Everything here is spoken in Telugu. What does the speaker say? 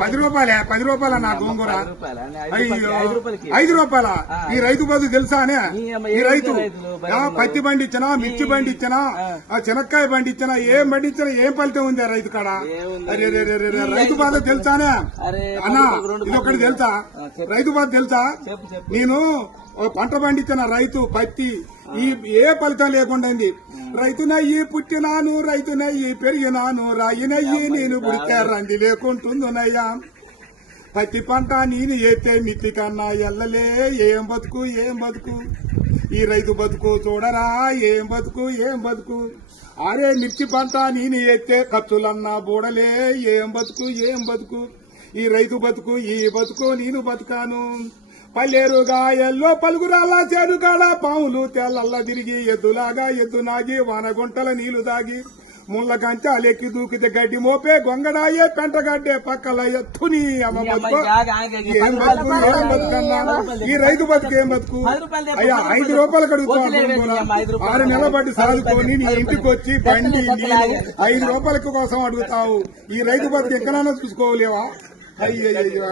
10 రూపాయలే 10 రూపాయల నా గోంగూర. అయ్యో 5 రూపాయల. ఈ రైతు బతుకు తెలుసానే? ఈ రైతు పత్తి బండి ఇచ్చినా, మిర్చి బండి ఇచ్చినా, చెనక్కాయ బండి ఇచ్చినా, ఏం బండి ఇచ్చినా ఏం ఫలితం ఉంది రైతు కాడ? రైతు బాధ తెలుసానే అన్నా? ఇది ఒకటి తెలుసా? రైతు బాధ తెలుసా? నేను పంట పండించిన రైతు పత్తి ఏ ఫలితం లేకుండా రైతునయ్యి పుట్టినాను, రైతునయ్యి పెరిగినాను, రాయినయ్యి నేను పుడితే రంది లేకుంటుందునయ్యా. పత్తి పంట నేను ఎత్తే మిత్తి కన్నా ఎల్లలే. ఏం బతుకు ఏం బతుకు ఈ రైతు బతుకు చూడరా, ఏం బతుకు ఏం బతుకు. అరే మిర్చి పంట నేను ఎత్తే ఖర్చులన్నా బూడలే. ఏం బతుకు ఏం బతుకు ఈ రైతు బతుకు. ఈ బతుకు నేను బతుకాను. పల్లెరుగాయల్లో పలుగురాల చెరుగాడ పాములు తెల్లల్ల తిరిగి ఎద్దులాగా ఎద్దు నాగి వానగుంటల నీళ్లు దాగి ముళ్ళ కంచాలెక్కి దూకితే గడ్డి మోపే గొంగడాయే పెంటగడ్డే పక్కల ఎత్తుని అమ్మ బతుకు. ఏం బతుకు ఏం బతుకన్నా ఈ రైతు బతుకు ఏం బతుకు? అయ్యా 5 రూపాయలు అడుగుతావు. 6 నెలల బట్టి సాదుకొని నీ ఇంటికి వచ్చి బండి 5 రూపాయల కోసం అడుగుతావు. ఈ రైతు బతుకు ఎక్కడైనా చూసుకోలేవా? అయ్యయ్యో.